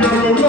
Pretzels!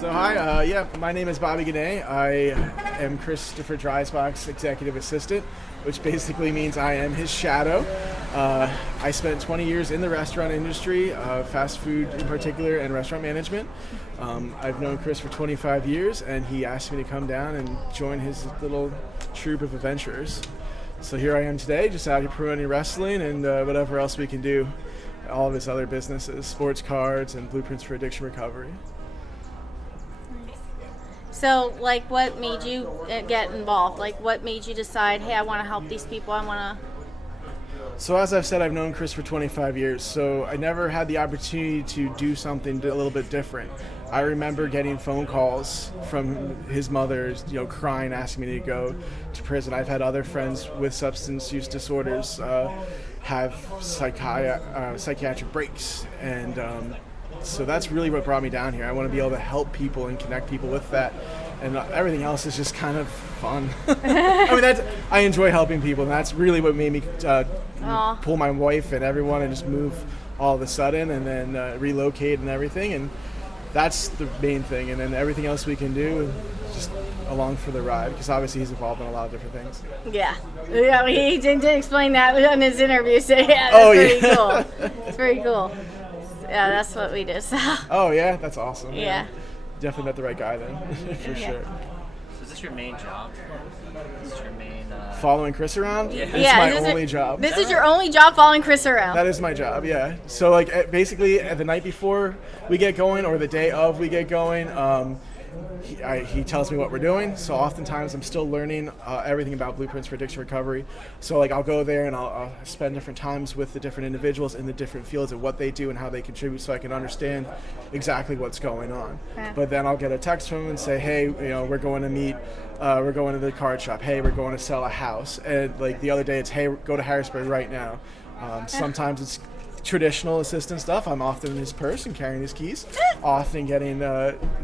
So hi, my name is Bobby Gannay. I am Christopher Dreisbach's executive assistant, which basically means I am his shadow. I spent 20 years in the restaurant industry, fast food in particular, and restaurant management. I've known Chris for 25 years, and he asked me to come down and join his little troupe of adventurers. So here I am today, just out here promoting wrestling and whatever else we can do. All of his other businesses, sports cards, and blueprints for addiction recovery. So, what made you get involved? What made you decide, hey, I want to help these people, I want to... So as I've said, I've known Chris for 25 years, so I never had the opportunity to do something a little bit different. I remember getting phone calls from his mother, crying, asking me to go to prison. I've had other friends with substance use disorders have psychiatric breaks, and so that's really what brought me down here. I want to be able to help people and connect people with that, and everything else is just kind of fun. I enjoy helping people, and that's really what made me pull my wife and everyone and just move all of a sudden, and then relocate and everything, and that's the main thing. And then everything else we can do, just along for the ride, because obviously he's involved in a lot of different things. Yeah, he did explain that in his interview, so yeah, that's pretty cool. It's very cool. Yeah, that's what we do. So. Oh yeah, that's awesome. Yeah. Definitely met the right guy then, for sure. So is this your main job? Is this your main... Following Chris around? Yeah. It's my only job. This is your only job, following Chris around? That is my job, yeah. So basically the night before we get going, or the day of we get going, he tells me what we're doing. So oftentimes I'm still learning everything about blueprints for addiction recovery. So I'll go there and I'll spend different times with the different individuals in the different fields and what they do and how they contribute, so I can understand exactly what's going on. Okay. But then I'll get a text from him and say, hey, we're going to meet, we're going to the card shop. Hey, we're going to sell a house. And the other day it's, hey, go to Harrisburg right now. Sometimes it's traditional assistant stuff. I'm often in his purse and carrying his keys, often getting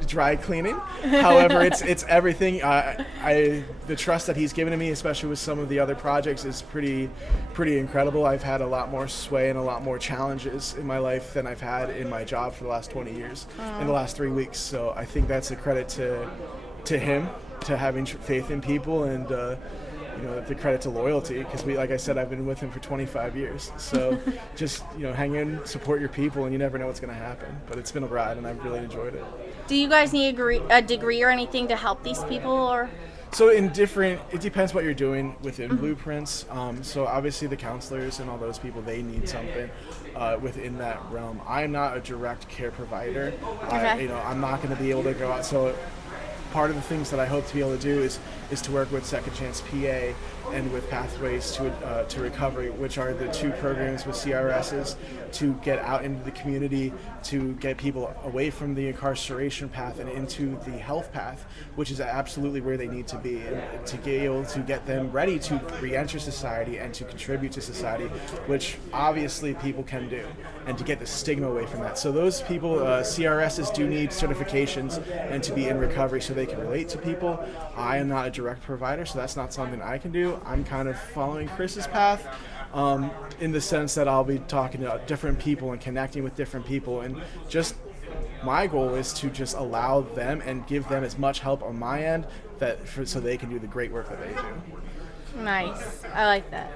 dry cleaning. However, it's everything. The trust that he's given to me, especially with some of the other projects, is pretty incredible. I've had a lot more sway and a lot more challenges in my life than I've had in my job for the last 20 years in the last 3 weeks. So I think that's a credit to him, to having faith in people, and the credit to loyalty, because like I said, I've been with him for 25 years. So just, hang in, support your people, and you never know what's going to happen. But it's been a ride, and I've really enjoyed it. Do you guys need a degree or anything to help these people, or? So it depends what you're doing within Blueprints. So obviously the counselors and all those people, they need something within that realm. I'm not a direct care provider. Okay. I'm not going to be able to go out. So part of the things that I hope to be able to do is to work with Second Chance PA and with Pathways to Recovery, which are the two programs with CRSs to get out into the community, to get people away from the incarceration path and into the health path, which is absolutely where they need to be, and to be able to get them ready to re-enter society and to contribute to society, which obviously people can do, and to get the stigma away from that. So those people, CRSs do need certifications and to be in recovery so they can relate to people. I am not a direct provider, so that's not something I can do. I'm kind of following Chris's path in the sense that I'll be talking to different people and connecting with different people, and just my goal is to just allow them and give them as much help on my end so they can do the great work that they do. Nice. I like that.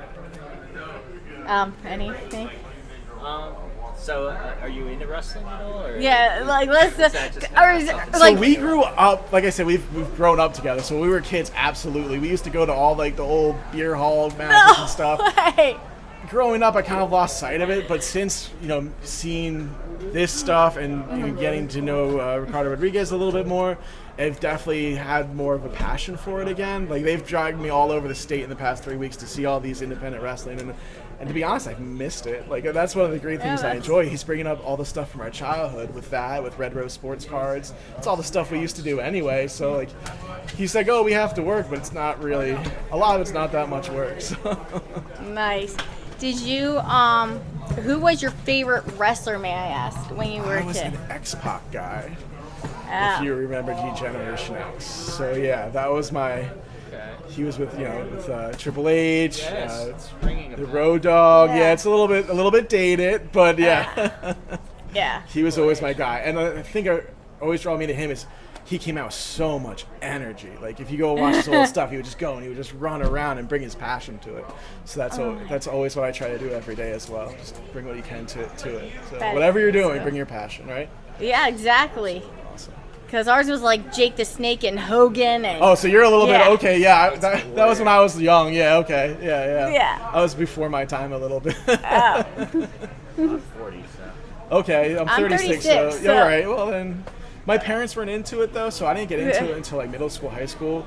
Anything? So are you into wrestling at all? Or yeah, so we grew up, like I said, we've grown up together. So when we were kids, absolutely. We used to go to all the old beer hall matches and stuff. Way. Growing up, I kind of lost sight of it, but since seeing this stuff and getting to know Ricardo Rodriguez a little bit more, I've definitely had more of a passion for it again. They've dragged me all over the state in the past 3 weeks to see all these independent wrestling, and to be honest, I've missed it. That's one of the great things I enjoy. He's bringing up all the stuff from our childhood with Red Rose sports cards. It's all the stuff we used to do anyway. So he's like, oh, we have to work, but it's not really. A lot of it's not that much work. So. Nice. Did you who was your favorite wrestler, may I ask, when you were a kid? I was an X-Pac guy. If you remember Generation X. So yeah, that was my. He was with Triple H, the Road Dogg. Yeah, it's a little bit dated, but yeah. Yeah. He was always my guy, and I think I always draw me to him is he came out with so much energy. Like if you go watch his old stuff, he would just go and he would just run around and bring his passion to it. So that's always what I try to do every day as well. Just bring what you can to it. So whatever you're doing, bring your passion, right? Yeah, exactly. Awesome. Because ours was like Jake the Snake and Hogan. And oh, so you're a little bit, yeah. okay, yeah. That was when I was young. Yeah, okay. Yeah. Yeah. I was before my time a little bit. Oh. I'm 40, so. Okay, I'm 36, so so. yeah, all right. Well, then my parents weren't into it, though, so I didn't get into it until like middle school, high school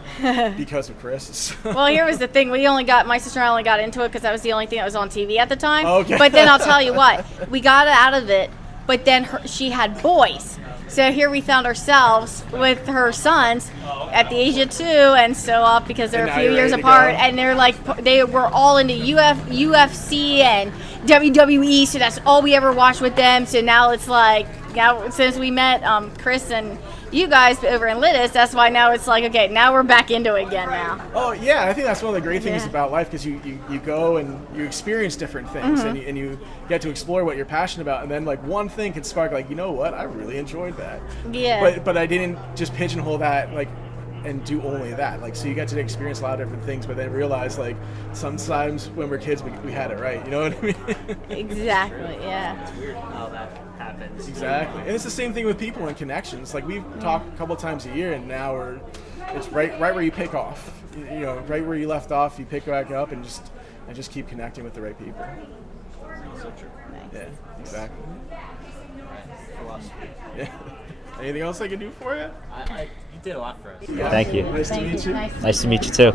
because of Chris. Well, here was the thing. My sister and I only got into it because that was the only thing that was on TV at the time. Okay. But then I'll tell you what, we got out of it, but then she had boys. So here we found ourselves with her sons at the age of 2 and so off because they're a few years apart, and they're like they were all into UFC and WWE, so that's all we ever watched with them. So now it's like since we met Chris and you guys over in Littis, that's why now it's like, okay, now we're back into it again now. Oh yeah, I think that's one of the great things about life, because you go and you experience different things, and you get to explore what you're passionate about, and then like one thing can spark like, you know what, I really enjoyed that. Yeah. But I didn't just pigeonhole that like and do only that. Like, so you get to experience a lot of different things, but then realize like sometimes when we're kids we had it right. You know what I mean? Exactly. Yeah. It's weird how that happens. Exactly. And it's the same thing with people and connections. Like we've talked a couple times a year, and now it's right where you pick off. You know, right where you left off, you pick back up and just keep connecting with the right people. So true. Nice. Yeah, exactly. Philosophy. Yeah. Anything else I can do for you? You did a lot for us. Yeah. Thank you. Nice to meet you. Nice to meet you too.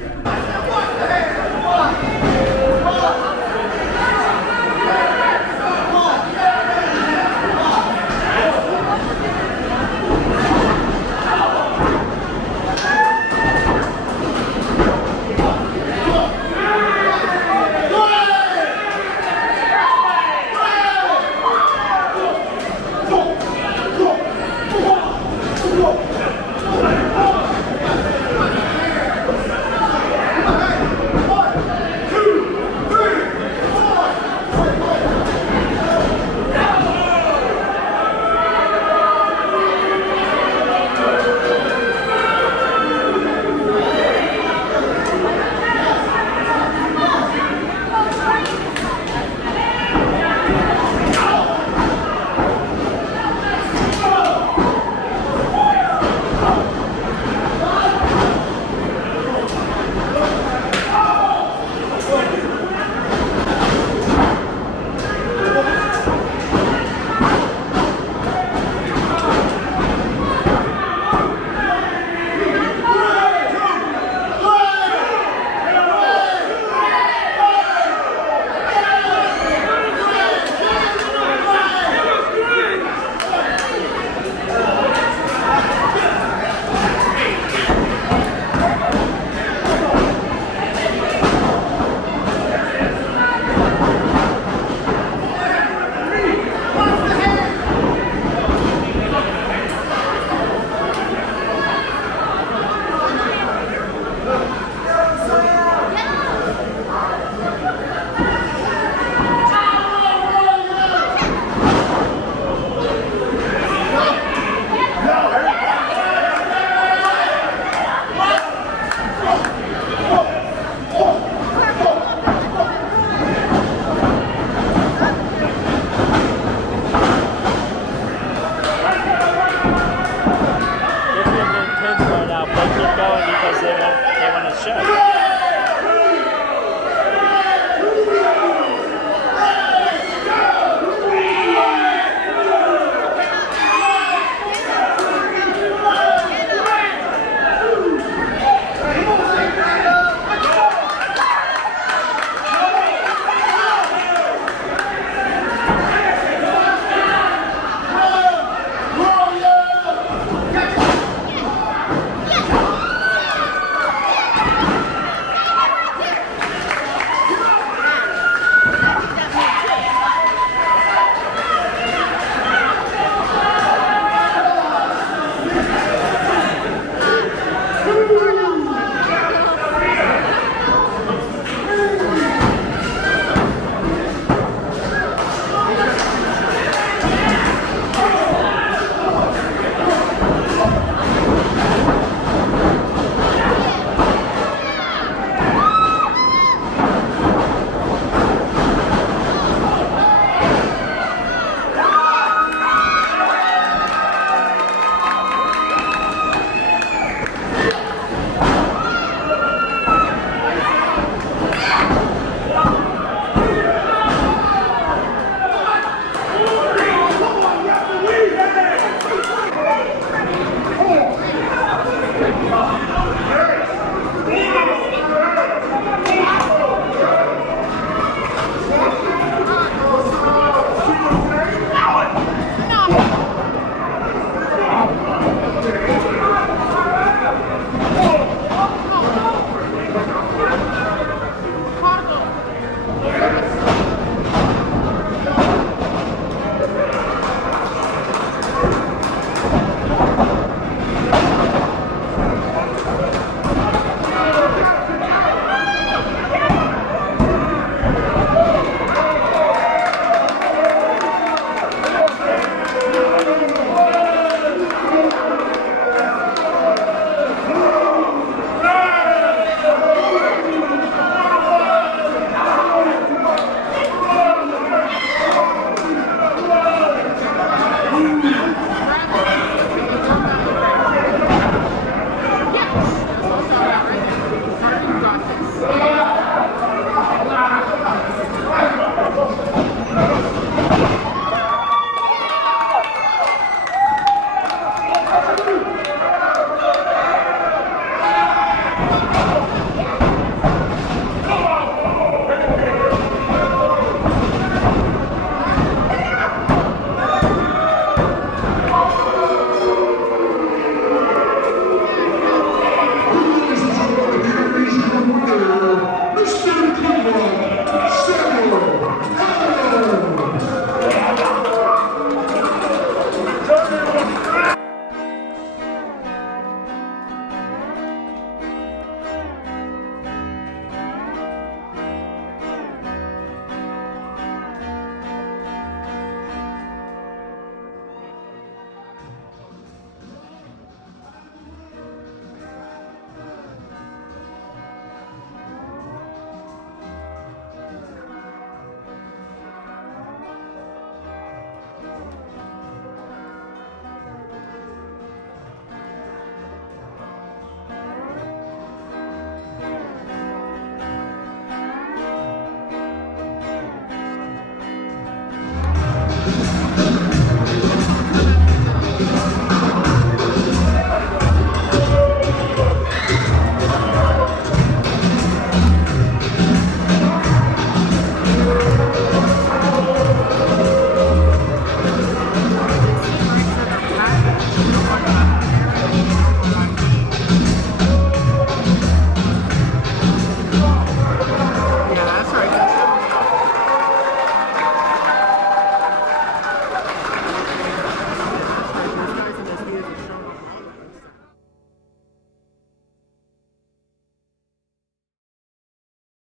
Ladies and gentlemen, the Generation of Wonder.